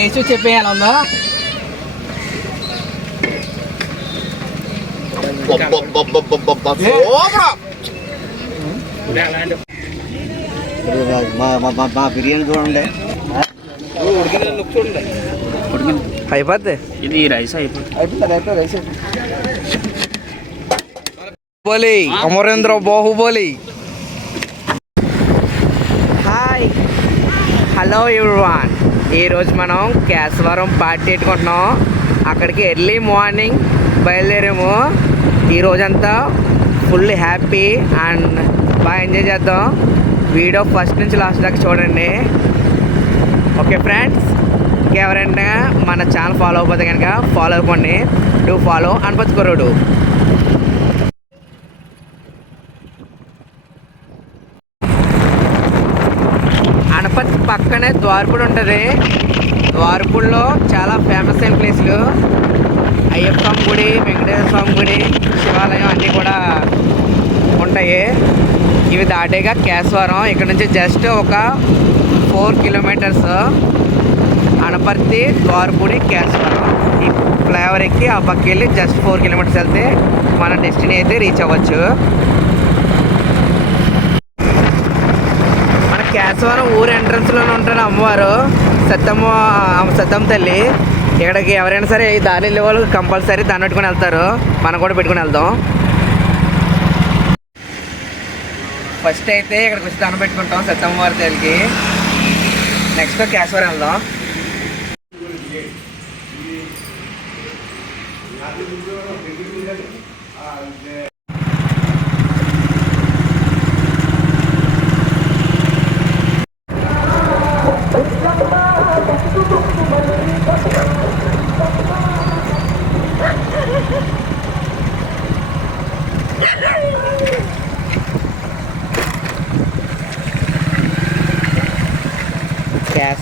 Taste చెప్పేయాలి ఉందా మా మా- మా- మా బిర్యానీ చూడండి అయిపోద్ది? ఇది రైస్ అయిపోతుంది. అయిపోతుంది అయిపోతుంది rice Baahubali Amarendra Baahubali. Hi hello everyone ఈరోజు మనం కేశవరం పార్టీ పెట్టుకుంటున్నాం. అక్కడికి ఎర్లీ మార్నింగ్ బయలుదేరాము. ఈ రోజంతా ఫుల్ హ్యాపీ అండ్ బాగా ఎంజాయ్ చేద్దాం. వీడియో ఫస్ట్ నుంచి లాస్ట్ దాకా చూడండి. ఓకే ఫ్రెండ్స్ ఇంకెవరైనా మన ఛానల్ ఫాలో అవ్వకపోతే కనుక ఫాలో అయిపోండి డూ ఫాలో అనుపత్తుకోరుడు అనపతి పక్కనే ద్వారపుడు ఉంటుంది. ద్వారపుడులో చాలా ఫేమస్ అయిన ప్లేసులు అయ్యప్ప స్వామి గుడి వెంకటేశ్వర స్వామి గుడి శివాలయం అన్నీ కూడా ఉంటాయి. ఇవి దాటేగా కేశవరం. ఇక్కడ నుంచి జస్ట్ ఒక ఫోర్ కిలోమీటర్స్ అనపర్తి ద్వారపుడి కేశవరం. ఈ ఫ్లైఓవర్ ఎక్కి ఆ పక్క వెళ్ళి జస్ట్ ఫోర్ కిలోమీటర్స్ వెళ్తే మన డెస్టినీ అయితే రీచ్ అవ్వచ్చు. మన కేశవరం ఊరు ఎంట్రన్స్లోనే ఉంటారు అమ్మవారు. సత్తమ్మ సత్తమ్మ తల్లి. ఇక్కడికి ఎవరైనా సరే ఈ దారి వెళ్ళే వాళ్ళు కంపల్సరీ దాన్ని పెట్టుకుని వెళ్తారు. మనం కూడా పెట్టుకుని వెళ్దాం. ఫస్ట్ అయితే ఇక్కడికి వచ్చి దాన్ని పెట్టుకుంటాం సత్తమ్మవారి తల్లికి. నెక్స్ట్ కేశవరం వెళ్దాం.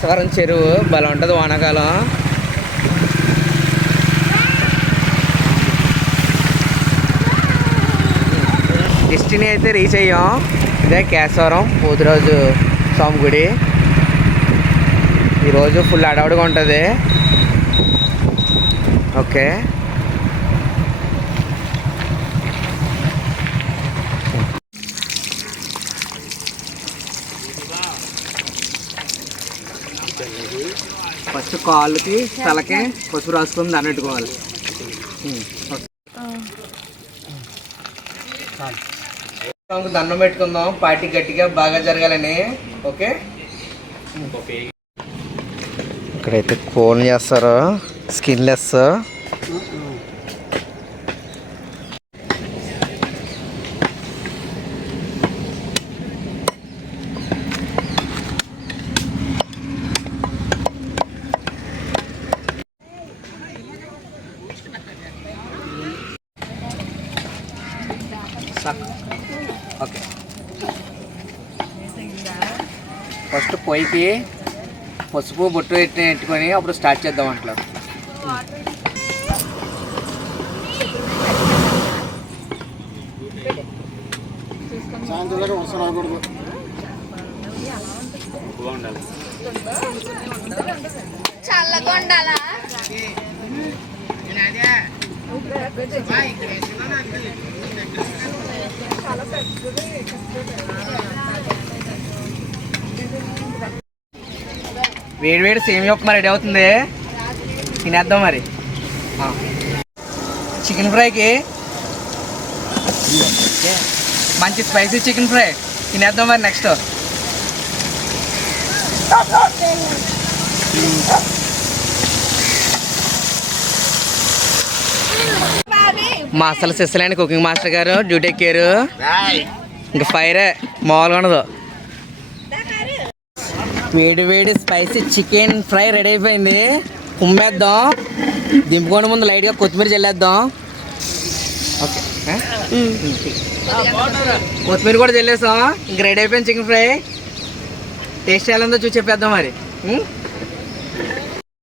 కేశవరం చెరువు. భలే ఉంటుంది వానాకాలం. డెస్టినీ అయితే రీచ్ అయ్యాం. ఇదే కేశవరం పోతురాజు స్వామి గుడి. ఈరోజు ఫుల్ అడవుడుగా ఉంటుంది. ఓకే ఫస్ట్ కాళ్ళకి తలకి పసుపు రాసుకొని దాన్ని పెట్టుకోవాలి. దండం పెట్టుకుందాం. పార్టీ గట్టిగా బాగా జరగాలని. ఓకే? ఇక్కడైతే కోన్ చేస్తారు? స్కిన్ సాకు ఓకే. ఫస్ట్ పొయ్యికి పసుపు బొట్టు ఎట్టుకొని అప్పుడు స్టార్ట్ చేద్దాం అంటారు చల్లగా ఉండాలా? వేడి వేడి సేమియా ఉప్మా రెడీ అవుతుంది. తినేద్దాం మరి. చికెన్ ఫ్రైకి మంచి స్పైసీ చికెన్ ఫ్రై. తినేద్దాం మరి నెక్స్ట్. మా అసలు సిస్సలేండి కుకింగ్ మాస్టర్ గారు డ్యూటీ ఎక్కారు. ఇంకా ఫైరే మామూలుగా ఉండదు. వేడి వేడి స్పైసీ చికెన్ ఫ్రై రెడీ అయిపోయింది. కుమ్మేద్దాం. దింపుకోండి ముందు లైట్గా కొత్తిమీర చల్లేద్దాం. ఓకే కొత్తిమీర కూడా చల్లేసాం ఇంక రెడీ అయిపోయింది చికెన్ ఫ్రై టేస్ట్ ఎలా ఉందో చూసి చెప్పేద్దాం మరి. ఉం?